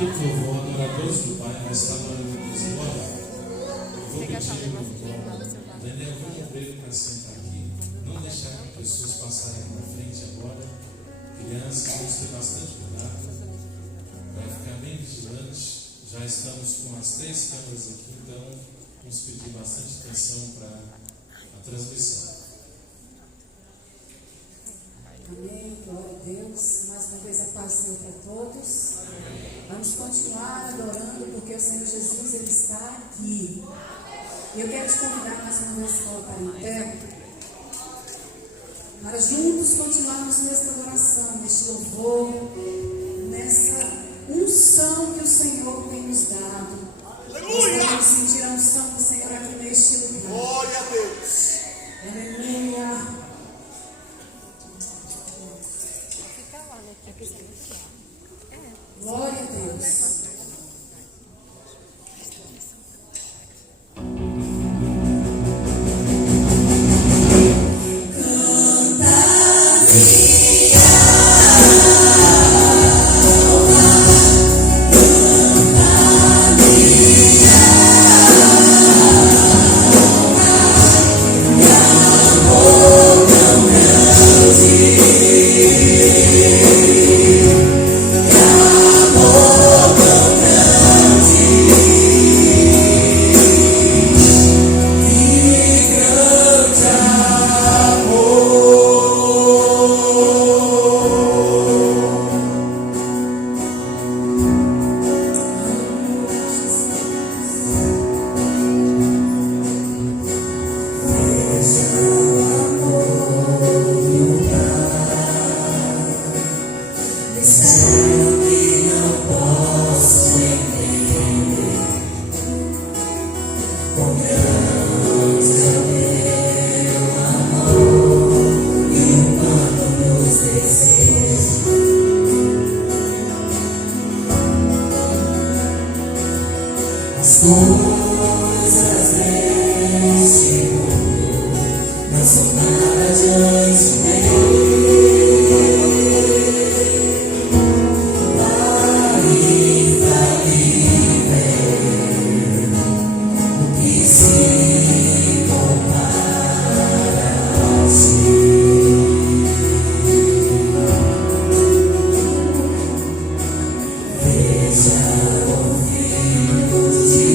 equipe de louvor adoradores do Pai vai estar adorando Deus agora. Eu vou pedir ao Daniel, vamos abrir para sentar aqui. Não deixar que pessoas passarem na frente agora. Crianças, vamos ter bastante cuidado para ficar bem vigilante. Já estamos com as 3 câmeras aqui, então vamos pedir bastante atenção para a transmissão. Amém, glória a Deus. Mais uma vez a paz do Senhor para todos. Vamos continuar adorando, porque o Senhor Jesus ele está aqui. E eu quero te convidar mais uma vez a colocar em pé, para juntos continuarmos nesta adoração, neste louvor, nessa unção que o Senhor tem nos dado. Aleluia! Nós podemos sentir a unção do Senhor aqui neste lugar. Glória a Deus. Aleluia. Glória a Deus. Veja, ouvi, te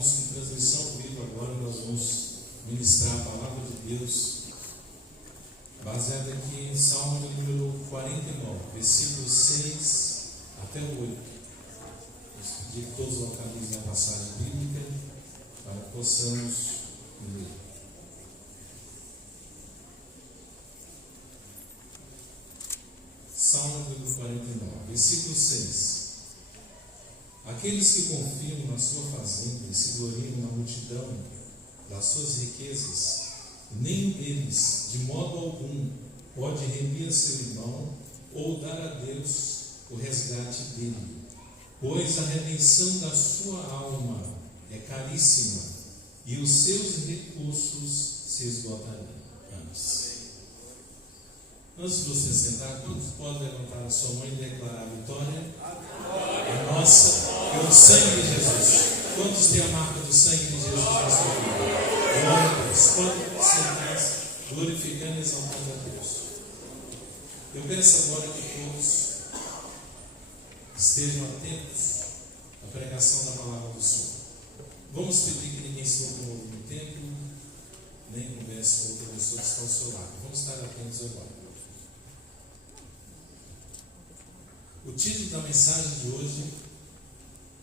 Irmãos, com transmissão ao vivo agora nós vamos ministrar a palavra de Deus baseada aqui em Salmo número 49, versículos 6 até o 8. Vamos pedir que todos localizem a passagem bíblica para que possamos ler. Salmo número 49, versículo 6. Aqueles que confiam na sua fazenda e se gloriam na multidão das suas riquezas, nem eles, de modo algum, pode remir a seu irmão ou dar a Deus o resgate dele, pois a redenção da sua alma é caríssima e os seus recursos se esgotarão. Antes de você sentar, todos podem levantar a sua mão e declarar a vitória. É nossa, pelo sangue de Jesus. Quantos têm a marca do sangue de Jesus na sua vida? Glória a Deus. Podem sentar, glorificando e exaltando a Deus. Eu peço agora que todos estejam atentos à pregação da palavra do Senhor. Vamos pedir que ninguém se locomove no templo, nem converse com outra pessoa que está ao seu lado. Vamos estar atentos agora. O título da mensagem de hoje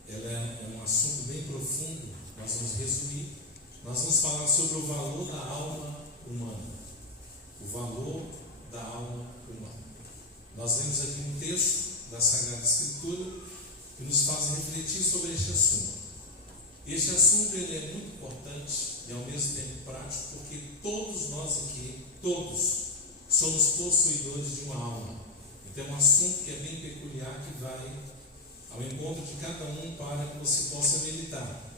ela é um assunto bem profundo. Nós vamos resumir. Nós vamos falar sobre o valor da alma humana. O valor da alma humana. Nós lemos aqui um texto da Sagrada Escritura que nos faz refletir sobre este assunto. Este assunto ele é muito importante e ao mesmo tempo prático, porque todos nós aqui, todos, somos possuidores de uma alma. Então é um assunto que é bem peculiar, que vai ao encontro de cada um para que você possa meditar.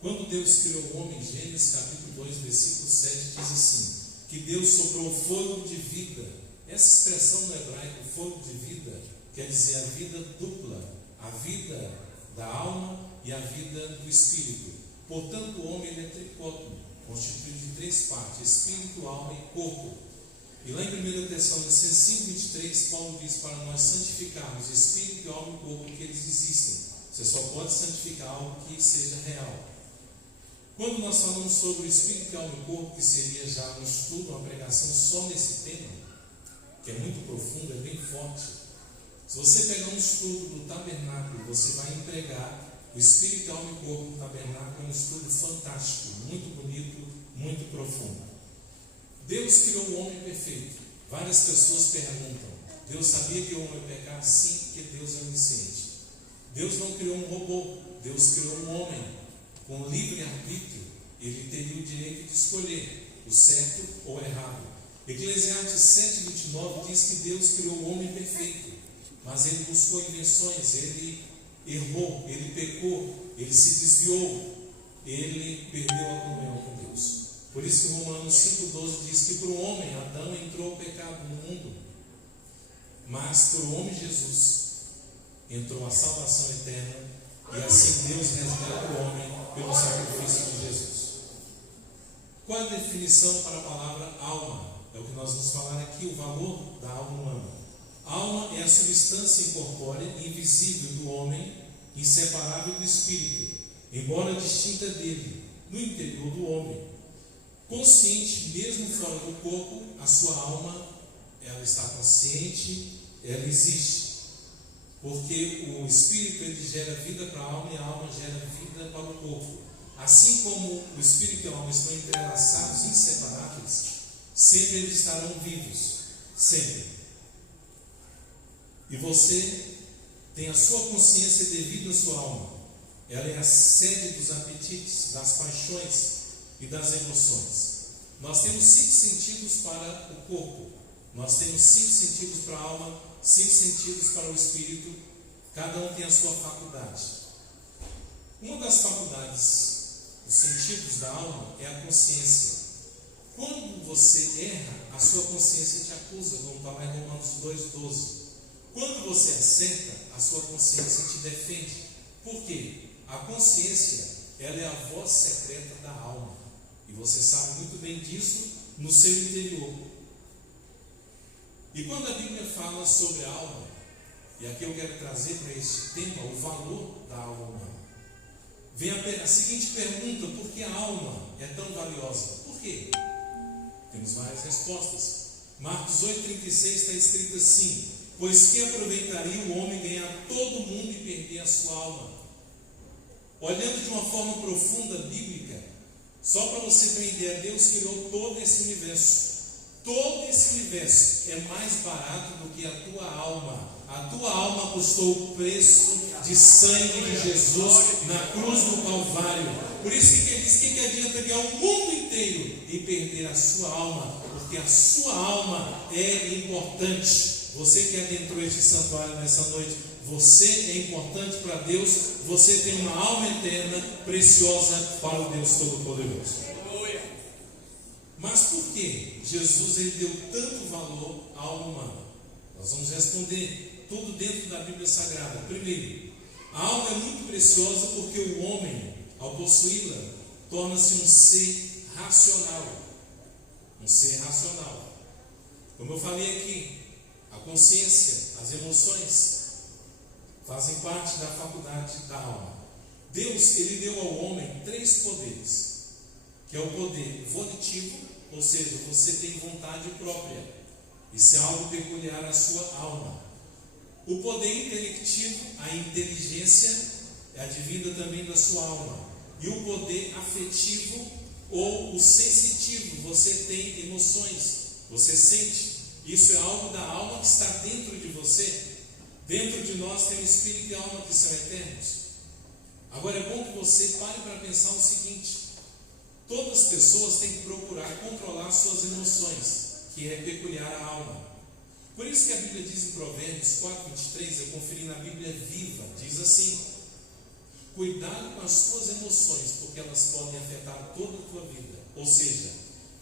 Quando Deus criou o homem, Gênesis capítulo 2, versículo 7, diz assim, que Deus soprou fogo de vida. Essa expressão no hebraico, fogo de vida, quer dizer a vida dupla, a vida da alma e a vida do espírito. Portanto, o homem ele é tricótono, constituído de três partes, espírito, alma e corpo. E lá em 1 Tessalonicenses 5,23, Paulo diz para nós santificarmos espírito, alma e corpo, que eles existem. Você só pode santificar algo que seja real. Quando nós falamos sobre o espírito, alma e corpo, que seria já um estudo, uma pregação só nesse tema, que é muito profundo, é bem forte. Se você pegar um estudo do tabernáculo, você vai empregar o espírito, alma e corpo do tabernáculo, é um estudo fantástico, muito bonito, muito profundo. Deus criou o homem perfeito. Várias pessoas perguntam, Deus sabia que o homem ia pecar? Sim, porque Deus é onisciente. Deus não criou um robô, Deus criou um homem com livre-arbítrio. Ele teria o direito de escolher o certo ou o errado. Eclesiastes 7,29 diz que Deus criou o homem perfeito, mas ele buscou invenções, ele errou, ele pecou, ele se desviou, ele perdeu a comunhão com Deus. Por isso que Romanos 5,12 diz que para o homem, Adão, entrou o pecado no mundo, mas para o homem Jesus entrou a salvação eterna, e assim Deus resgata o homem pelo sacrifício de Jesus. Qual é a definição para a palavra alma? É o que nós vamos falar aqui, o valor da alma humana. Alma é a substância incorpórea e invisível do homem, inseparável do espírito, embora distinta dele, no interior do homem. Consciente, mesmo fora do corpo, a sua alma, ela está consciente, ela existe. Porque o espírito ele gera vida para a alma e a alma gera vida para o corpo. Assim como o espírito e a alma estão entrelaçados, inseparáveis, sempre eles estarão vivos, sempre. E você tem a sua consciência devido à sua alma. Ela é a sede dos apetites, das paixões e das emoções. Nós temos 5 sentidos para o corpo, nós temos 5 sentidos para a alma, 5 sentidos para o espírito, cada um tem a sua faculdade. Uma das faculdades, os sentidos da alma, é a consciência. Quando você erra, a sua consciência te acusa, como está lá em Romanos 2,12. Quando você acerta, a sua consciência te defende. Por quê? A consciência, ela é a voz secreta da alma. E você sabe muito bem disso no seu interior. E quando a Bíblia fala sobre a alma, e aqui eu quero trazer para este tema o valor da alma humana. vem a seguinte pergunta: por que a alma é tão valiosa? Por quê? Temos várias respostas. Marcos 8,36 está escrito assim: pois que aproveitaria o homem ganhar todo o mundo e perder a sua alma? Olhando de uma forma profunda bíblica, só para você ter uma ideia, Deus criou todo esse universo. Todo esse universo é mais barato do que a tua alma. A tua alma custou o preço de sangue de Jesus na cruz do Calvário. Por isso que ele diz: que adianta ganhar o mundo inteiro e perder a sua alma? Porque a sua alma é importante. Você que adentrou este santuário nessa noite, você é importante para Deus. Você tem uma alma eterna, preciosa para o Deus Todo-Poderoso. Mas por que Jesus ele deu tanto valor à alma humana? Nós vamos responder tudo dentro da Bíblia Sagrada. Primeiro, a alma é muito preciosa porque o homem, ao possuí-la, torna-se um ser racional. Um ser racional. Como eu falei aqui, a consciência, as emoções fazem parte da faculdade da alma. Deus ele deu ao homem 3 poderes, que é o poder volitivo, ou seja, você tem vontade própria. Isso é algo peculiar à sua alma. O poder intelectivo, a inteligência, é advinda também da sua alma. E o poder afetivo ou o sensitivo, você tem emoções, você sente. Isso é algo da alma que está dentro de você. Dentro de nós tem o espírito e a alma que são eternos. Agora é bom que você pare para pensar o seguinte: todas as pessoas têm que procurar controlar suas emoções, que é peculiar à alma. Por isso que a Bíblia diz em Provérbios 4,23, eu conferi na Bíblia Viva, diz assim: cuidado com as suas emoções, porque elas podem afetar toda a tua vida. Ou seja,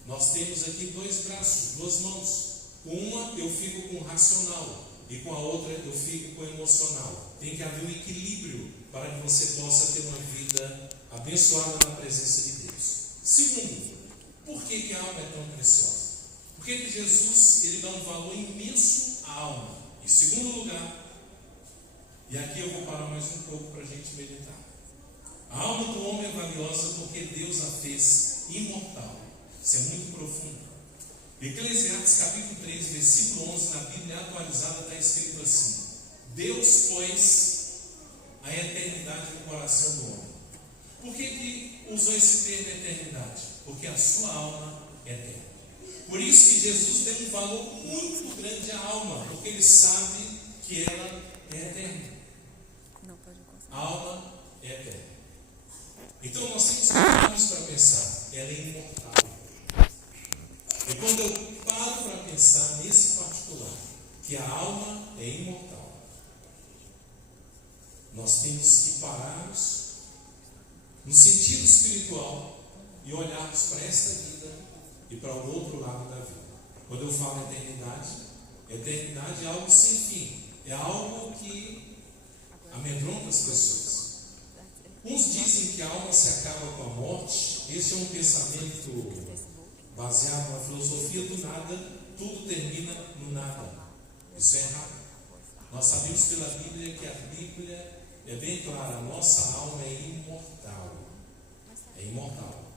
nós temos aqui 2 braços, 2 mãos. Com uma eu fico com o racional e com a outra eu fico com o emocional. Tem que haver um equilíbrio para que você possa ter uma vida abençoada na presença de Deus. Segundo, por que a alma é tão preciosa? Por que Jesus ele dá um valor imenso à alma? Em segundo lugar, e aqui eu vou parar mais um pouco para a gente meditar. A alma do homem é valiosa porque Deus a fez imortal. Isso é muito profundo. Eclesiastes capítulo 3, versículo 11, na Bíblia atualizada está escrito assim: Deus pôs a eternidade no coração do homem. Por que usou esse termo eternidade? Porque a sua alma é eterna. Por isso que Jesus tem um valor muito grande à alma, porque ele sabe que ela é eterna. A alma é eterna. Então nós temos que parar para pensar, ela é imortal. E quando eu paro para pensar nesse particular, que a alma é imortal, nós temos que pararmos no sentido espiritual e olharmos para esta vida e para o outro lado da vida. Quando eu falo eternidade é algo sem fim, é algo que amedronta as pessoas. Uns dizem que a alma se acaba com a morte. Esse é um pensamento baseado na filosofia do nada. Tudo termina no nada. Isso é errado. Nós sabemos pela Bíblia que a Bíblia é bem clara: a nossa alma é imortal. É imortal.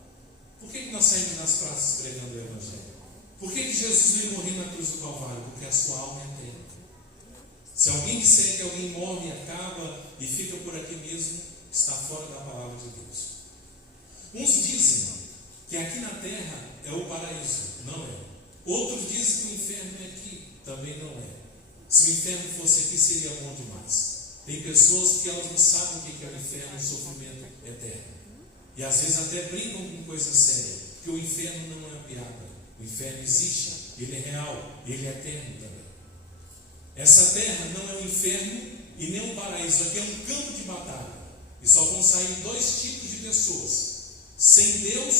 Por que nós saímos nas praças pregando o Evangelho? Por que Jesus veio morrer na cruz do Calvário? Porque a sua alma é eterna. Se alguém disser que alguém morre e acaba e fica por aqui mesmo, está fora da palavra de Deus. Uns dizem que aqui na terra é o paraíso. Não é. Outros dizem que o inferno é aqui. Também não é. Se o inferno fosse aqui, seria bom demais. Tem pessoas que elas não sabem o que é o inferno, o sofrimento eterno. E às vezes até brincam com coisa séria, porque o inferno não é uma piada. O inferno existe, ele é real, ele é eterno também. Essa terra não é um inferno e nem um paraíso. Aqui é um campo de batalha. E só vão sair 2 tipos de pessoas: sem Deus,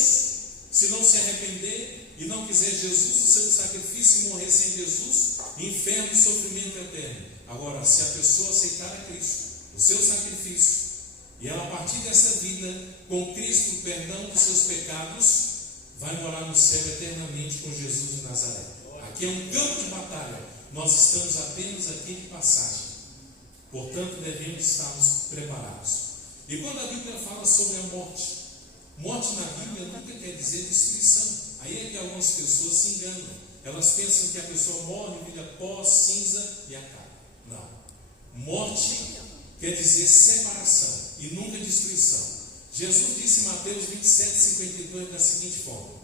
se não se arrepender e não quiser Jesus, o seu sacrifício, e morrer sem Jesus, inferno e sofrimento eterno. Agora, se a pessoa aceitar a Cristo, o seu sacrifício, e ela, a partir dessa vida, com Cristo, o perdão dos seus pecados, vai morar no céu eternamente com Jesus de Nazaré. Aqui é um campo de batalha. Nós estamos apenas aqui de passagem. Portanto, devemos estarmos preparados. E quando a Bíblia fala sobre a morte, morte na Bíblia nunca quer dizer destruição. Aí é que algumas pessoas se enganam. Elas pensam que a pessoa morre, vira pó, cinza e acaba. Não. Morte quer dizer separação e nunca destruição. Jesus disse em Mateus 27:52 da seguinte forma: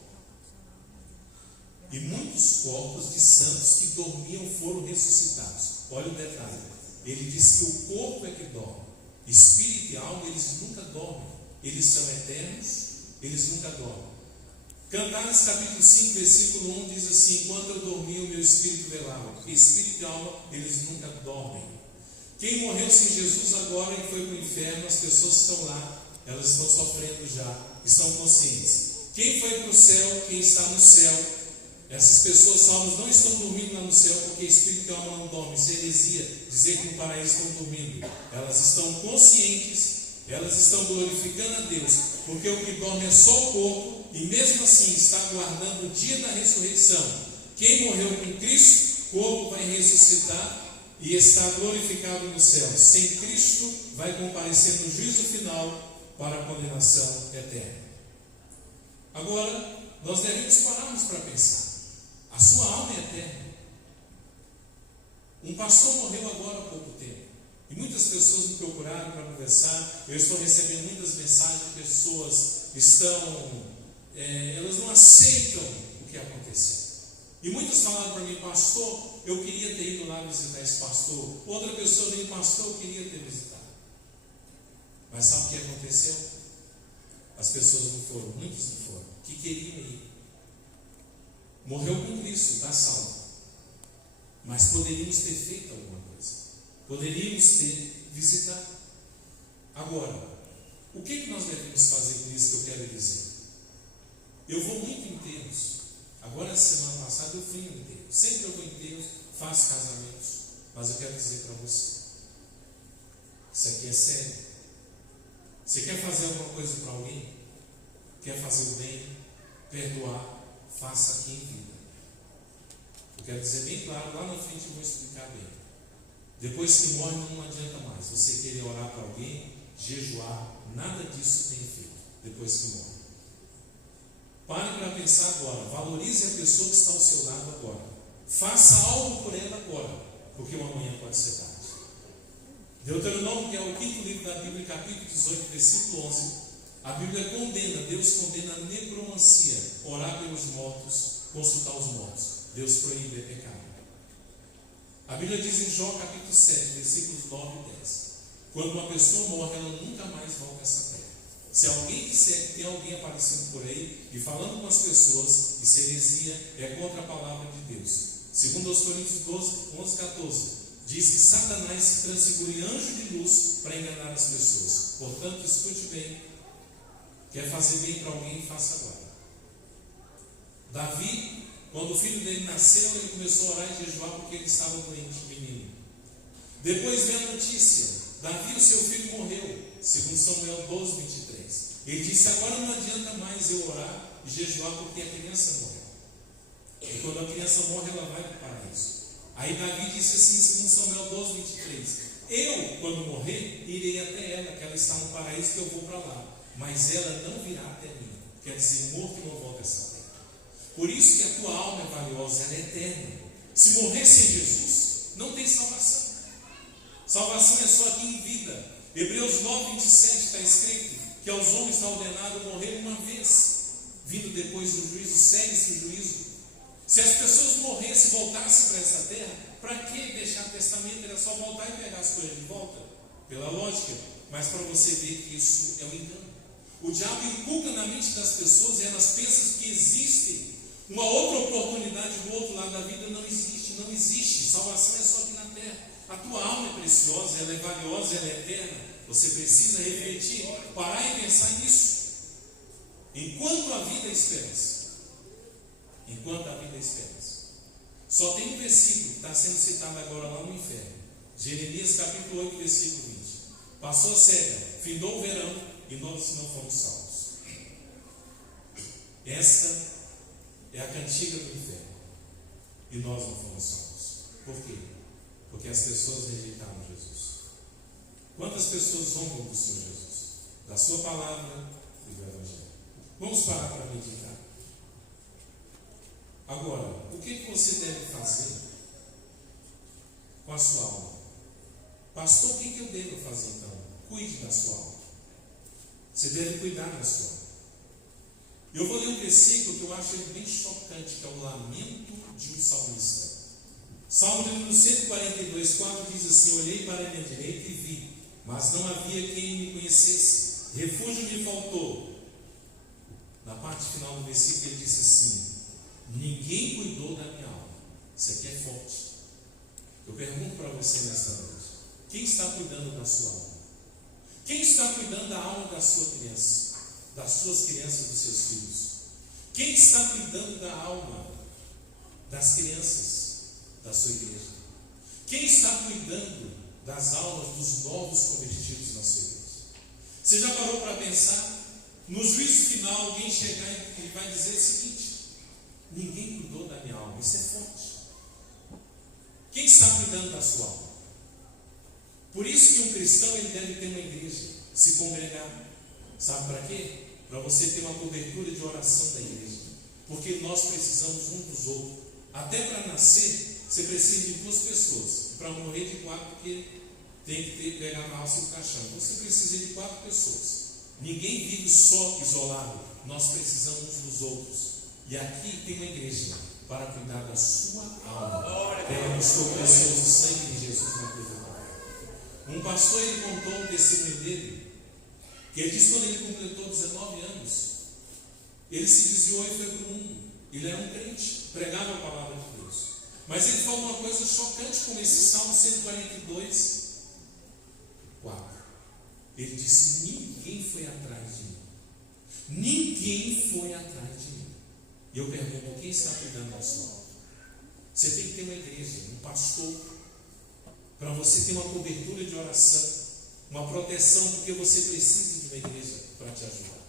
e muitos corpos de santos que dormiam foram ressuscitados. Olha o detalhe. Ele disse que o corpo é que dorme. Espírito e alma, eles nunca dormem. Eles são eternos, eles nunca dormem. Cantares capítulo 5, versículo 1 diz assim: enquanto eu dormia, o meu espírito velava. Porque espírito e alma, eles nunca dormem. Quem morreu sem Jesus agora e foi para o inferno, as pessoas estão lá, elas estão sofrendo já, estão conscientes. Quem foi para o céu, quem está no céu, essas pessoas salvas não estão dormindo lá no céu, porque espírito e alma não dormem. Isso é heresia, dizer que no paraíso estão dormindo. Elas estão conscientes, elas estão glorificando a Deus, porque o que dorme é só o corpo, e mesmo assim está aguardando o dia da ressurreição. Quem morreu com Cristo, o corpo vai ressuscitar e está glorificado no céu. Sem Cristo, vai comparecer no juízo final para a condenação eterna. Agora, nós devemos pararmos para pensar. A sua alma é eterna. Um pastor morreu agora há pouco tempo. E muitas pessoas me procuraram para conversar. Eu estou recebendo muitas mensagens de pessoas que elas não aceitam o que aconteceu. E muitas falaram para mim: pastor, eu queria ter ido lá visitar esse pastor. Outra pessoa veio: pastor, eu queria ter visitado. Mas sabe o que aconteceu? As pessoas não foram, muitos não foram, que queriam ir. Morreu com Cristo, está salvo. Mas poderíamos ter feito alguma coisa. Poderíamos ter visitado. Agora, o que nós devemos fazer com isso que eu quero dizer? Eu vou muito em enterros. Agora, semana passada, eu fui em enterros. Sempre eu vou em enterros, faço casamentos. Mas eu quero dizer para você: isso aqui é sério. Você quer fazer alguma coisa para alguém? Quer fazer o bem? Perdoar? Faça aqui em vida. Eu quero dizer bem claro, lá na frente eu vou explicar bem. Depois que morre, não adianta mais você querer orar para alguém, jejuar, nada disso tem efeito depois que morre. Pare para pensar agora, valorize a pessoa que está ao seu lado agora. Faça algo por ela agora, porque o amanhã pode ser tarde. Deuteronômio, que é o 5º livro da Bíblia, capítulo 18, versículo 11, a Bíblia condena, Deus condena a necromancia, orar pelos mortos, consultar os mortos. Deus proíbe, é pecado. A Bíblia diz em Jó capítulo 7, versículos 9 e 10: quando uma pessoa morre, ela nunca mais volta a essa terra. Se alguém disser que tem alguém aparecendo por aí e falando com as pessoas, isso é heresia, é contra a palavra de Deus. Segundo aos Coríntios 12, 11, 14, diz que Satanás se transfigura em anjo de luz para enganar as pessoas. Portanto, escute bem. Quer fazer bem para alguém, faça agora. Davi, quando o filho dele nasceu, ele começou a orar e jejuar porque ele estava doente, menino. Depois veio a notícia: Davi, o seu filho, morreu. Segundo Samuel 12, 23. Ele disse: agora não adianta mais eu orar e jejuar porque a criança morreu. E quando a criança morre, ela vai para o paraíso. Aí Davi disse assim, segundo Samuel 12, 23: eu, quando morrer, irei até ela, que ela está no paraíso, que eu vou para lá. Mas ela não virá até mim. Quer dizer, morto não volta a essa terra. Por isso que a tua alma é valiosa, ela é eterna. Se morrer sem Jesus, não tem salvação. Salvação é só aqui em vida. Hebreus 9, 27 está escrito que aos homens está ordenado morrer uma vez, vindo depois do juízo, segue-se o juízo. Se as pessoas morressem e voltassem para essa terra, para que deixar testamento? Era só voltar e pegar as coisas de volta, pela lógica. Mas para você ver que isso é um engano. O diabo inculca na mente das pessoas e elas pensam que existe uma outra oportunidade do outro lado da vida. Não existe, não existe. Salvação é só aqui na terra. A tua alma é preciosa, ela é valiosa, ela é eterna. Você precisa refletir, parar e pensar nisso. Enquanto a vida é esperança. Enquanto a vida é esperança. Só tem um versículo que está sendo citado agora lá no inferno. Jeremias capítulo 8, versículo 20. Passou a sério, findou o verão e nós não fomos salvos. Esta é a cantiga do inferno. E nós não fomos salvos. Por quê? Porque as pessoas rejeitaram Jesus. Quantas pessoas zombam do Senhor Jesus? da sua palavra e do Evangelho. Vamos parar para meditar. Agora, o que você deve fazer com a sua alma? Pastor, o que eu devo fazer então? Cuide da sua alma. Você deve cuidar da sua alma. Eu vou ler um versículo que eu acho bem chocante, que é o lamento de um salmista. Salmo número 142, 4 diz assim: olhei para a minha direita e vi, mas não havia quem me conhecesse. Refúgio me faltou. Na parte final do versículo ele disse assim: ninguém cuidou da minha alma. Isso aqui é forte. Eu pergunto para você nesta noite: quem está cuidando da sua alma? Quem está cuidando da alma da sua criança? Das suas crianças, dos seus filhos? Quem está cuidando da alma das crianças da sua igreja? Quem está cuidando das almas dos novos convertidos na sua igreja? Você já parou para pensar? No juízo final, alguém chegar e vai dizer o seguinte: ninguém cuidou da minha alma. Isso é forte. Quem está cuidando da sua alma? Por isso que um cristão ele deve ter uma igreja, se congregar. Sabe para quê? Para você ter uma cobertura de oração da igreja. Porque nós precisamos um dos outros. Até para nascer, você precisa de 2 pessoas. Para morrer de 4, porque tem que pegar na alça e o caixão. Você precisa de 4 pessoas. Ninguém vive só, isolado. Nós precisamos uns dos outros. E aqui tem uma igreja para cuidar da sua alma. Ela mostrou o precioso sangue de Jesus na cruz. Um pastor, ele contou um testemunho dele, que ele disse que quando ele completou 19 anos, ele se desviou e foi para o mundo. Ele era um crente, pregava a palavra de Deus. Mas ele falou uma coisa chocante com esse Salmo 142, 4. Ele disse: ninguém foi atrás de mim. Ninguém foi atrás de mim. E eu pergunto: quem está cuidando da sua alma? Você tem que ter uma igreja, um pastor, para você ter uma cobertura de oração, uma proteção, porque você precisa de uma igreja para te ajudar.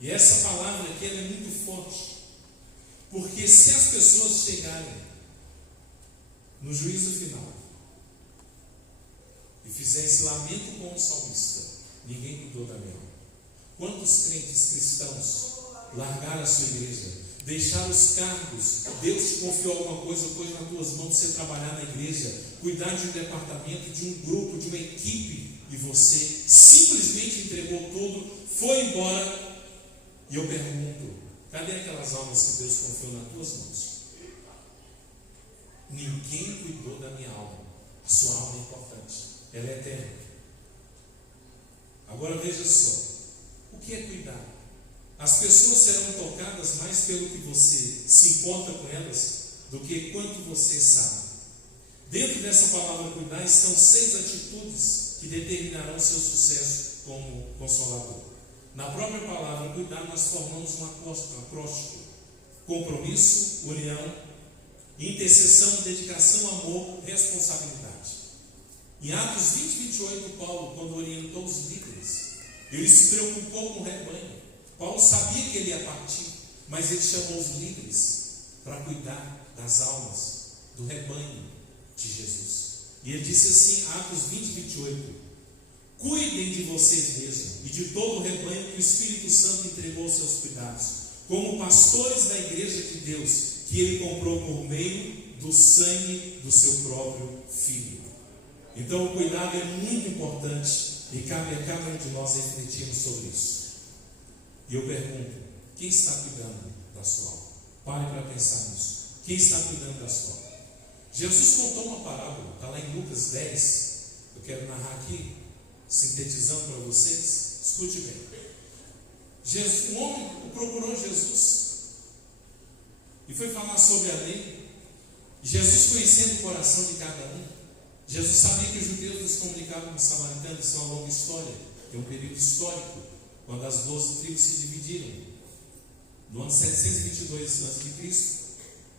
E essa palavra aqui ela é muito forte, porque se as pessoas chegarem no juízo final e fizerem esse lamento com o salmista, ninguém cuidou da minha alma. Quantos crentes cristãos largaram a sua igreja, deixaram os cargos? Deus te confiou alguma coisa, pôs nas tuas mãos para você trabalhar na igreja, cuidar de um departamento, de um grupo, de uma equipe, e você simplesmente entregou tudo, foi embora. E eu pergunto: cadê aquelas almas que Deus confiou nas tuas mãos? Ninguém cuidou da minha alma. A sua alma é importante, ela é eterna. Agora veja só, o que é cuidar? As pessoas serão tocadas mais pelo que você se encontra com elas do que quanto você sabe. Dentro dessa palavra cuidar estão 6 atitudes que determinarão seu sucesso como consolador. Na própria palavra cuidar nós formamos um acróstico: compromisso, união, intercessão, dedicação, amor, responsabilidade. Em Atos 20, 28, Paulo, quando orientou os líderes, ele se preocupou com o rebanho. Paulo sabia que ele ia partir, mas ele chamou os líderes para cuidar das almas, do rebanho de Jesus. E ele disse assim, Atos 20, 28: cuidem de vocês mesmos e de todo o rebanho que o Espírito Santo entregou aos seus cuidados, como pastores da igreja de Deus, que ele comprou por meio do sangue do seu próprio Filho. Então o cuidado é muito importante e cabe a cada um de nós refletirmos sobre isso. E eu pergunto: quem está cuidando da sua alma? Pare para pensar nisso. Quem está cuidando da sua alma? Jesus contou uma parábola, está lá em Lucas 10. Eu quero narrar aqui, sintetizando para vocês. Escute bem. Um homem procurou Jesus e foi falar sobre a lei. Jesus, conhecendo o coração de cada um, Jesus sabia que os judeus nos comunicavam com os samaritanos. Isso é uma longa história, é um período histórico, quando as 12 tribos se dividiram. No ano 722 a.C.,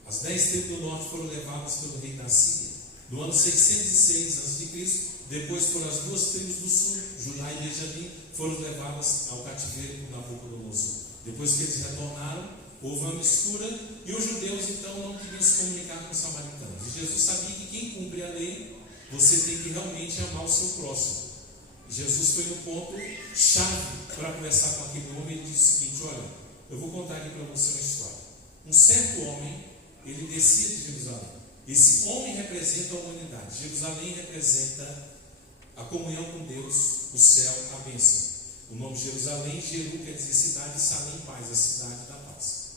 as 10 tribos do norte foram levadas pelo rei da Síria. No ano 606 a.C., depois foram as 2 tribos do sul, Judá e Benjamim, foram levadas ao cativeiro por Nabucodonosor. Depois que eles retornaram, houve uma mistura e os judeus então não queriam se comunicar com os samaritanos. E Jesus sabia que quem cumpre a lei, você tem que realmente amar o seu próximo. Jesus foi no ponto chave para conversar com aquele homem. Ele disse o seguinte: olha, eu vou contar aqui para você uma história. Um certo homem, ele descia de Jerusalém. Esse homem representa a humanidade. Jerusalém representa a comunhão com Deus, o céu, a bênção. O nome Jerusalém, Jeru quer dizer cidade, Salém, paz, a cidade da paz.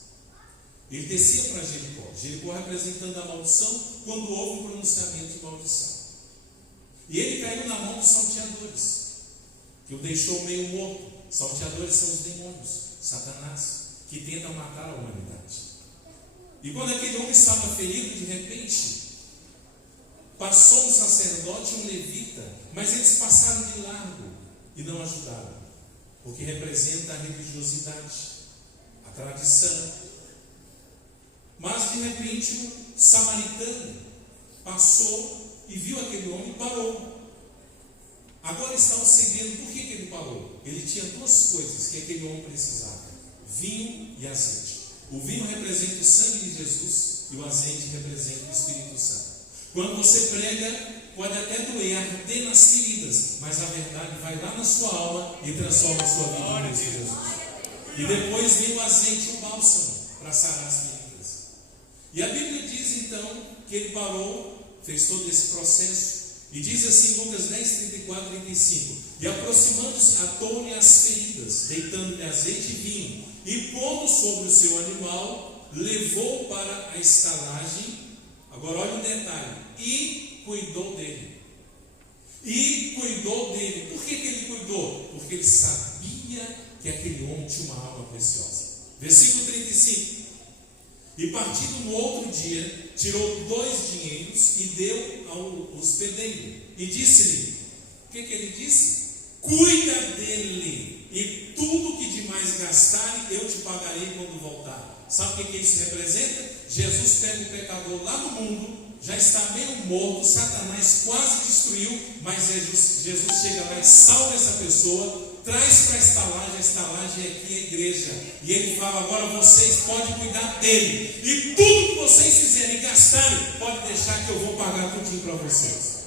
Ele descia para Jericó. Jericó representando a maldição, quando houve um pronunciamento de maldição. E ele caiu na mão dos salteadores, que o deixou meio morto. Salteadores são os demônios, Satanás, que tentam matar a humanidade. E quando aquele homem estava ferido, de repente, passou um sacerdote e um levita, mas eles passaram de largo e não ajudaram, porque representa a religiosidade, a tradição. Mas de repente um samaritano passou e viu aquele homem e parou. Agora está o segredo. Por que ele parou? Ele tinha duas coisas que aquele homem precisava: vinho e azeite. O vinho representa o sangue de Jesus e o azeite representa o Espírito Santo. Quando você prega, pode até doer, arder nas feridas, mas a verdade vai lá na sua alma e transforma a sua vida em Cristo Jesus. E depois vem o azeite e o bálsamo para sarar as feridas. E a Bíblia diz então que ele parou, fez todo esse processo, e diz assim em Lucas 10, 34, 35: e aproximando-se, atou-lhe as feridas, deitando-lhe azeite e vinho, e pondo sobre o seu animal, levou para a estalagem. Agora olha um detalhe: e cuidou dele. E cuidou dele. Por que ele cuidou? Porque ele sabia que aquele homem tinha uma alma preciosa. Versículo 35: e partindo no outro dia, tirou 2 dinheiros e deu ao hospedeiro, e disse-lhe, o que ele disse? Cuida dele, e tudo que demais gastarem eu te pagarei quando voltar. Sabe o que isso representa? Jesus pega o pecador lá no mundo, já está meio morto, Satanás quase destruiu, mas Jesus chega lá e salva essa pessoa, traz para a estalagem aqui é a igreja, e ele fala: agora vocês podem cuidar dele, e tudo que vocês fizerem e gastarem, pode deixar que eu vou pagar tudinho para vocês.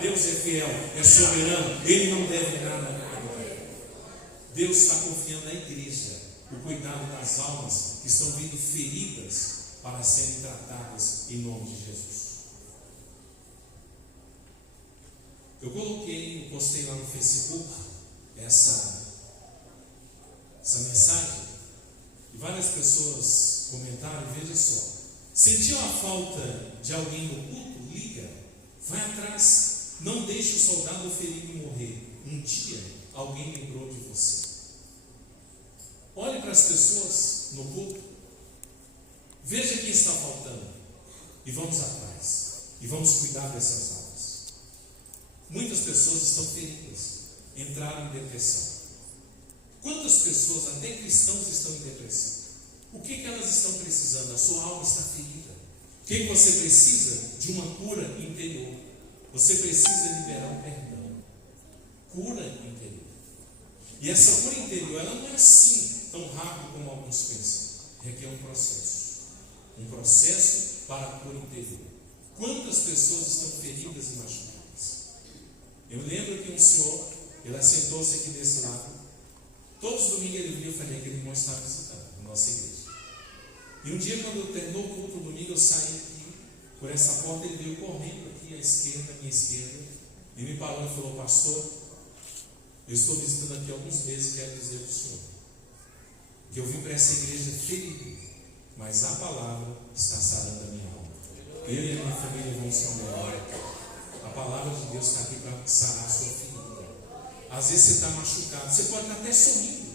Deus é fiel, é soberano, ele não deve nada a ninguém. Deus está confiando na igreja o cuidado das almas que estão vindo feridas para serem tratadas em nome de Jesus. Eu postei lá no Facebook essa mensagem, e várias pessoas comentaram. Veja só: sentiu a falta de alguém no culto? Liga, vai atrás, não deixe o soldado ferido morrer. Um dia alguém lembrou de você. Olhe para as pessoas no culto, veja quem está faltando, e vamos atrás, e vamos cuidar dessas almas. Muitas pessoas estão feridas, entraram em depressão. Quantas pessoas, até cristãos, estão em depressão? O que elas estão precisando? A sua alma está ferida. O que você precisa? De uma cura interior. Você precisa liberar o perdão. Cura interior. E essa cura interior, ela não é assim tão rápido como alguns pensam. Requer um processo. Um processo para a cura interior. Quantas pessoas estão feridas e machucadas? Eu lembro que um senhor, ele assentou-se aqui desse lado. Todos os domingos ele vinha, eu falei que ele não estava visitando a nossa igreja. E um dia, quando eu terminou o culto do domingo, eu saí aqui por essa porta. Ele veio correndo aqui à esquerda, à minha esquerda, e me parou e falou: pastor, eu estou visitando aqui há alguns meses e quero dizer para o senhor que eu vim para essa igreja ferido, mas a palavra está sarando a minha alma. Eu e a minha família vamos comemorar. A palavra de Deus está aqui para sarar a sua ferida. Às vezes você está machucado, você pode estar até sorrindo,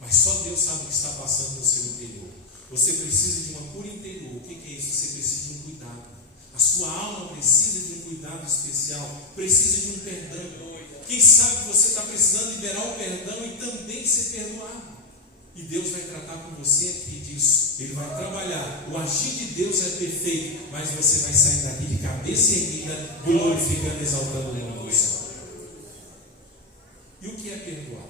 mas só Deus sabe o que está passando no seu interior. Você precisa de uma cura interior. O que é isso? Você precisa de um cuidado. A sua alma precisa de um cuidado especial, precisa de um perdão. Quem sabe você está precisando liberar o perdão e também ser perdoado. E Deus vai tratar com você aqui disso. Ele vai trabalhar. O agir de Deus é perfeito, mas você vai sair daqui de cabeça erguida, glorificando, exaltando o nome do Senhor. E o que é perdoar?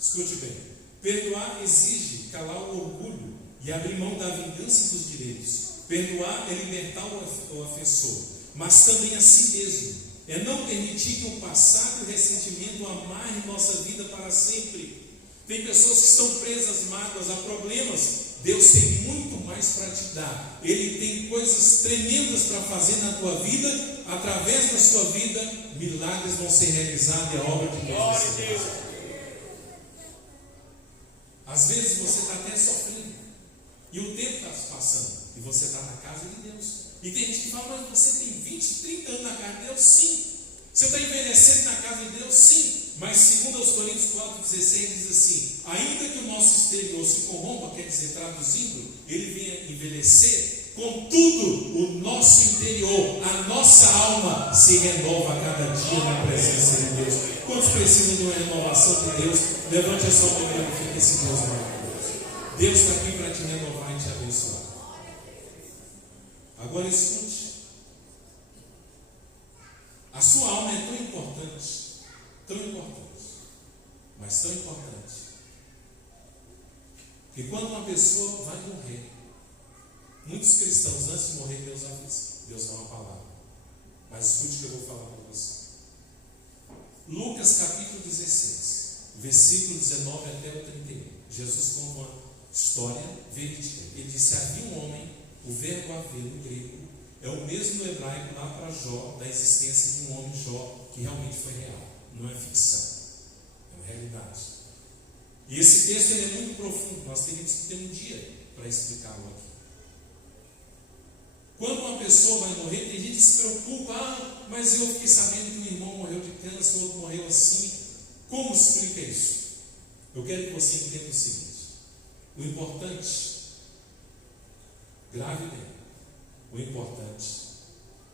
Escute bem. Perdoar exige calar o orgulho e abrir mão da vingança e dos direitos. Perdoar é libertar o ofensor, mas também a si mesmo. é não permitir que o passado e o ressentimento amarrem nossa vida para sempre. Tem pessoas que estão presas a mágoas, a problemas. Deus tem muito mais para te dar. Ele tem coisas tremendas para fazer na tua vida. Através da sua vida, milagres vão ser realizados e a obra de Deus vai ser realizada. Às vezes você está até sofrendo e o tempo está se passando e você está na casa de Deus. E tem gente que fala, mas você tem 20, 30 anos na casa de Deus? Sim. Você está envelhecendo na casa de Deus? Sim. Mas segundo aos Coríntios 4,16 diz assim: ainda que o nosso exterior se corrompa, quer dizer, traduzindo, ele venha envelhecer, contudo, o nosso interior, a nossa alma se renova a cada dia na presença de Deus. Quantos precisam de uma renovação de Deus? Levante a sua mão e glorifique esse Deus maravilhoso. Deus está aqui para te renovar e te abençoar. Agora escute. A sua alma é tão importante, mas tão importante, que quando uma pessoa vai morrer, muitos cristãos antes de morrer, Deus avisa, Deus dá uma palavra. Mas escute o que eu vou falar para você. Lucas capítulo 16, versículo 19 até o 31. Jesus conta uma história verídica. Ele disse: havia um homem, o verbo haver no grego é o mesmo no hebraico lá para Jó, da existência de um homem Jó, que realmente foi real, não é ficção, é uma realidade. E esse texto ele é muito profundo, nós teríamos que ter um dia para explicá-lo aqui. Quando uma pessoa vai morrer, tem gente que se preocupa: mas eu fiquei sabendo que um irmão morreu de câncer, o outro morreu assim. Como explica isso? Eu quero que você entenda o seguinte: o importante, grave bem, o importante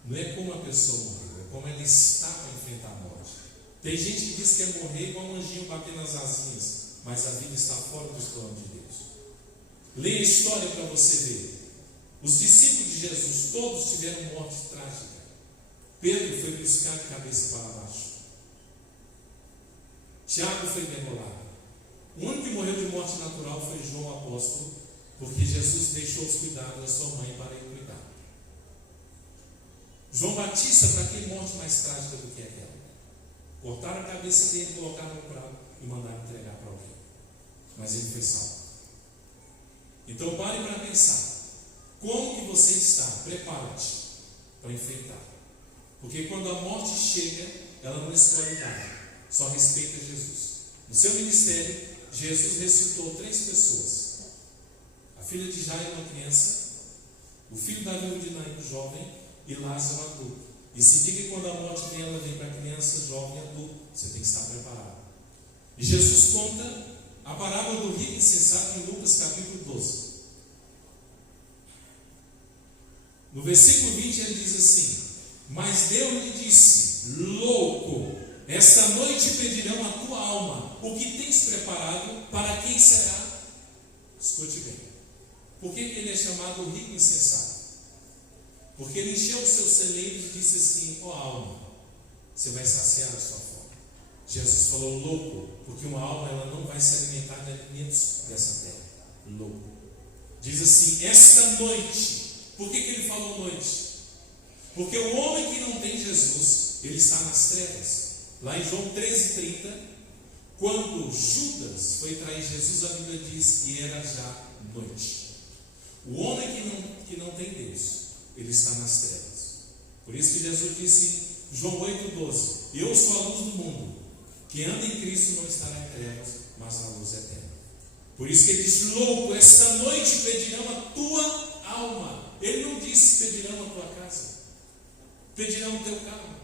não é como a pessoa morreu, é como ela está para enfrentar a morte. Tem gente que diz que é morrer igual um anjinho bater nas asinhas, mas a vida está fora dos planos de Deus. Leia a história para você ver. Os discípulos de Jesus todos tiveram morte trágica. Pedro foi buscar de cabeça para baixo. Tiago foi degolado. O único que morreu de morte natural foi João o apóstolo, porque Jesus deixou os cuidados da sua mãe para ele cuidar. João Batista, para que morte mais trágica do que aquela? Cortaram a cabeça dele, colocaram no prato e mandaram entregar para alguém. Mas ele foi salvo. Então pare para pensar. Como que você está? Prepara-te para enfrentar. Porque quando a morte chega, ela não escolhe nada, só respeita Jesus. No seu ministério, Jesus ressuscitou 3 pessoas: a filha de Jairo, uma criança, o filho da viúva de Naim, jovem, e Lázaro, adulto. E se diga que quando a morte vem, ela vem para criança, jovem e adulto. Você tem que estar preparado. E Jesus conta a parábola do rico insensato em Lucas capítulo 12. No versículo 20 ele diz assim: mas Deus lhe disse: louco, esta noite pedirão a tua alma, o que tens preparado, para quem será? Escute bem. Por que ele é chamado rico insensato? Porque ele encheu os seus celeiros e disse assim: ó alma, você vai saciar a sua fome. Jesus falou: louco, porque uma alma ela não vai se alimentar de alimentos dessa terra. Louco. Diz assim: esta noite. Por que ele falou noite? Porque o homem que não tem Jesus, ele está nas trevas. Lá em João 13:30, quando Judas foi trair Jesus, a Bíblia diz que era já noite. O homem que não tem Deus, ele está nas trevas. Por isso que Jesus disse, João 8:12: eu sou a luz do mundo, que anda em Cristo não estará em trevas, mas na luz eterna. Por isso que ele diz: louco, esta noite pedirão a tua alma. Ele não disse pedirão a tua casa, pedirão o teu carro.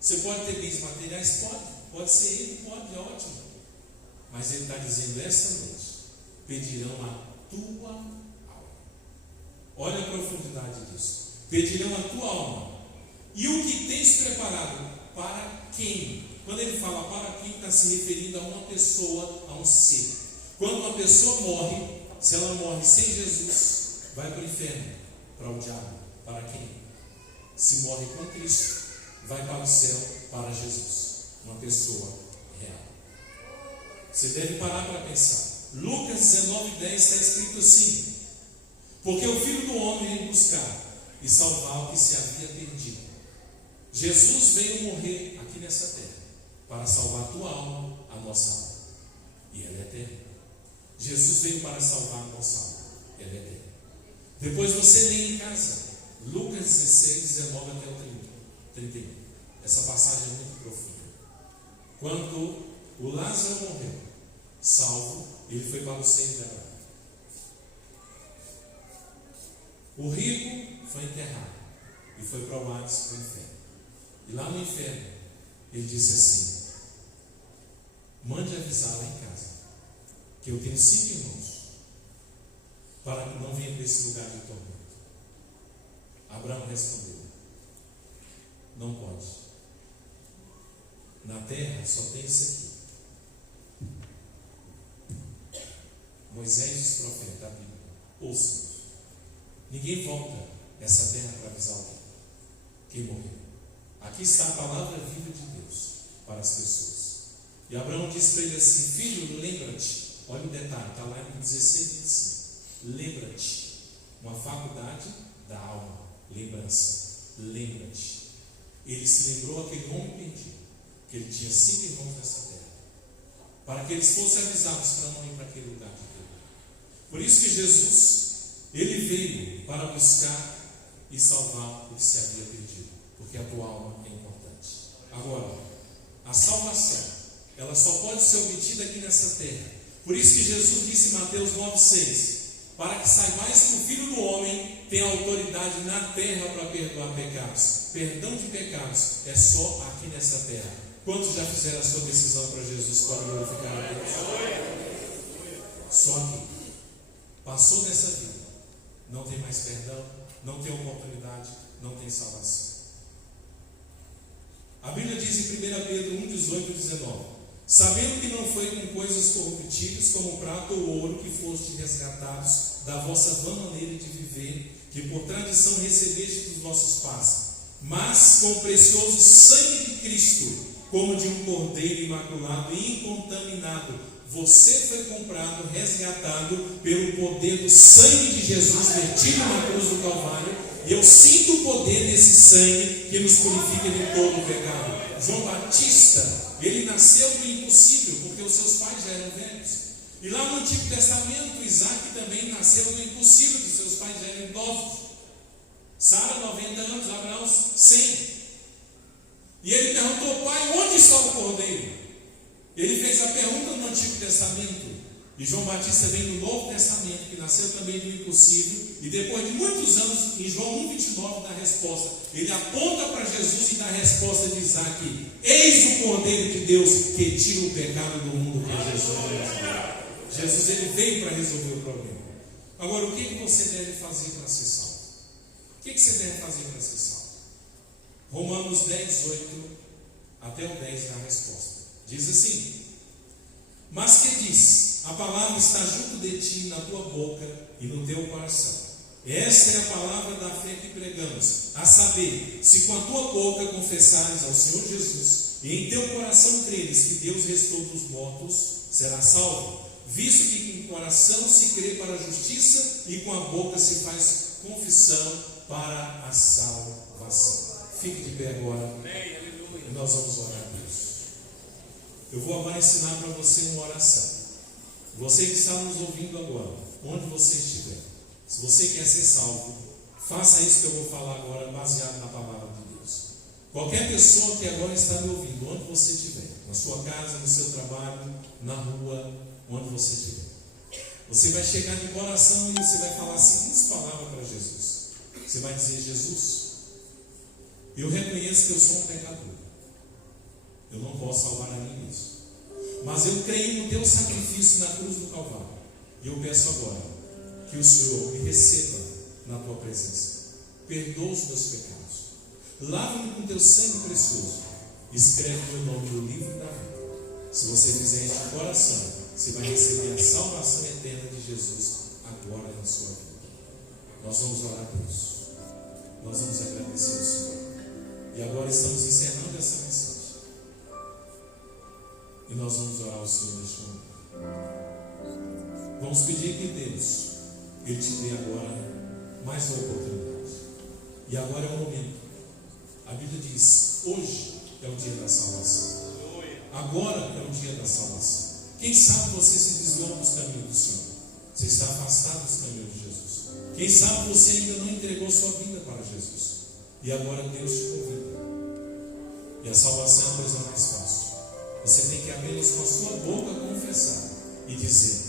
Você pode ter bens materiais? Pode ser ele, pode, é ótimo. Mas ele está dizendo: esta noite pedirão a tua alma. Olha a profundidade disso. Pedirão a tua alma. E o que tens preparado? Para quem? Quando ele fala para quem, está se referindo a uma pessoa, a um ser. Quando uma pessoa morre, se ela morre sem Jesus, vai para o inferno, para o diabo. Para quem? Se morre com Cristo, vai para o céu, para Jesus. Uma pessoa real. Você deve parar para pensar. Lucas 19:10 está escrito assim: porque o Filho do Homem veio buscar e salvar o que se havia perdido. Jesus veio morrer aqui nessa terra para salvar a tua alma, a nossa alma. E ela é eterna. Jesus veio para salvar a nossa alma. Ela é eterna. Depois você lê em casa Lucas 16, 19 até o 31. Essa passagem é muito profunda. Quando o Lázaro morreu, salvo, ele foi para o seio de Abraão. O rico foi enterrado e foi para o Hades, para o inferno. E lá no inferno, ele disse assim: mande avisar lá em casa que eu tenho 5 irmãos, para que não venha para esse lugar de tormento. Abraão respondeu: não pode. Na terra só tem isso aqui. Moisés e os profetas da Bíblia, ouçam. Ninguém volta essa terra para avisar alguém quem morreu. Aqui está a palavra viva de Deus para as pessoas. E Abraão disse para ele assim: filho, lembra-te. Olha o detalhe, está lá em 16, 25. Lembra-te. Uma faculdade da alma. Lembrança. Lembra-te. Ele se lembrou aquele homem perdido, que ele tinha 5 irmãos nessa terra, para que eles fossem avisados para não ir para aquele lugar de Deus. Por isso que Jesus, ele veio para buscar e salvar o que se havia perdido, porque a tua alma é importante. Agora, a salvação, ela só pode ser obtida aqui nessa terra. Por isso que Jesus disse em Mateus 9,6: para que saibais que o Filho do Homem tem autoridade na terra para perdoar pecados. Perdão de pecados é só aqui nessa terra. Quantos já fizeram a sua decisão para Jesus para glorificar a Deus? Só aqui. Passou dessa vida, não tem mais perdão, não tem oportunidade, não tem salvação. A Bíblia diz em 1 Pedro 1, 18 e 19: sabendo que não foi com coisas corruptíveis como prata ou ouro que foste resgatados da vossa vã maneira de viver, que por tradição recebeste dos vossos pais, mas com o precioso sangue de Cristo, como de um cordeiro imaculado e incontaminado. Você foi comprado, resgatado pelo poder do sangue de Jesus vertido na cruz do Calvário. E eu sinto o poder desse sangue que nos purifica de todo o pecado. João Batista, ele nasceu do impossível, porque os seus pais já eram velhos. E lá no Antigo Testamento, Isaac também nasceu do impossível, que seus pais já eram idosos. Sara, 90 anos, Abraão, 100. E ele perguntou: pai, onde está o cordeiro? Ele fez a pergunta no Antigo Testamento. E João Batista vem no Novo Testamento, que nasceu também do impossível. E depois de muitos anos, em João 1,29 dá a resposta. Ele aponta para Jesus e dá a resposta de Isaac: eis o Cordeiro de Deus que tira o pecado do mundo, que é Jesus. Jesus, ele veio para resolver o problema. Agora, o que você deve fazer para ser salvo? O que você deve fazer para ser salvo? Romanos 10, 8 até o 10 dá a resposta. Diz assim: mas que diz? A palavra está junto de ti, na tua boca e no teu coração. Esta é a palavra da fé que pregamos, a saber, se com a tua boca confessares ao Senhor Jesus e em teu coração creres que Deus restou dos mortos, serás salvo, visto que com o coração se crê para a justiça e com a boca se faz confissão para a salvação. Fique de pé agora e nós vamos orar a Deus. Eu vou agora ensinar para você uma oração. Você que está nos ouvindo agora, onde você estiver, se você quer ser salvo, faça isso que eu vou falar agora, baseado na palavra de Deus. Qualquer pessoa que agora está me ouvindo, onde você estiver, na sua casa, no seu trabalho, na rua, onde você estiver, você vai chegar de coração e você vai falar as seguintes palavras para Jesus. Você vai dizer: Jesus, eu reconheço que eu sou um pecador. Eu não posso salvar a mim mesmo, mas eu creio no teu sacrifício na cruz do Calvário. E eu peço agora que o Senhor me receba na tua presença. Perdoa os meus pecados. Lava-me com teu sangue precioso. Escreve meu nome no livro da vida. Se você fizer isso de coração, você vai receber a salvação eterna de Jesus agora na sua vida. Nós vamos orar a Deus. Nós vamos agradecer ao Senhor. E agora estamos encerrando essa mensagem. E nós vamos orar ao Senhor neste momento. Vamos pedir que Deus, Ele te dê agora mais uma oportunidade. E agora é o momento. A Bíblia diz: hoje é o dia da salvação. Agora é o dia da salvação. Quem sabe você se desviou dos caminhos do Senhor? Você está afastado dos caminhos de Jesus. Quem sabe você ainda não entregou sua vida para Jesus? E agora Deus te convida. E a salvação é a coisa mais fácil. Você tem que apenas com a sua boca confessar e dizer: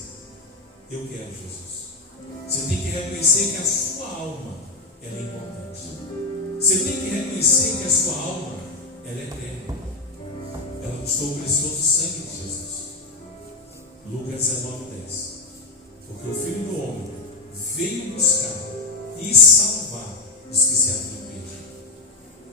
eu quero Jesus. Você tem que reconhecer que a sua alma ela é importante. Você tem que reconhecer que a sua alma ela é eterna. Ela custou o precioso sangue de Jesus. Lucas 19:10. Porque o Filho do Homem veio buscar e salvar os que se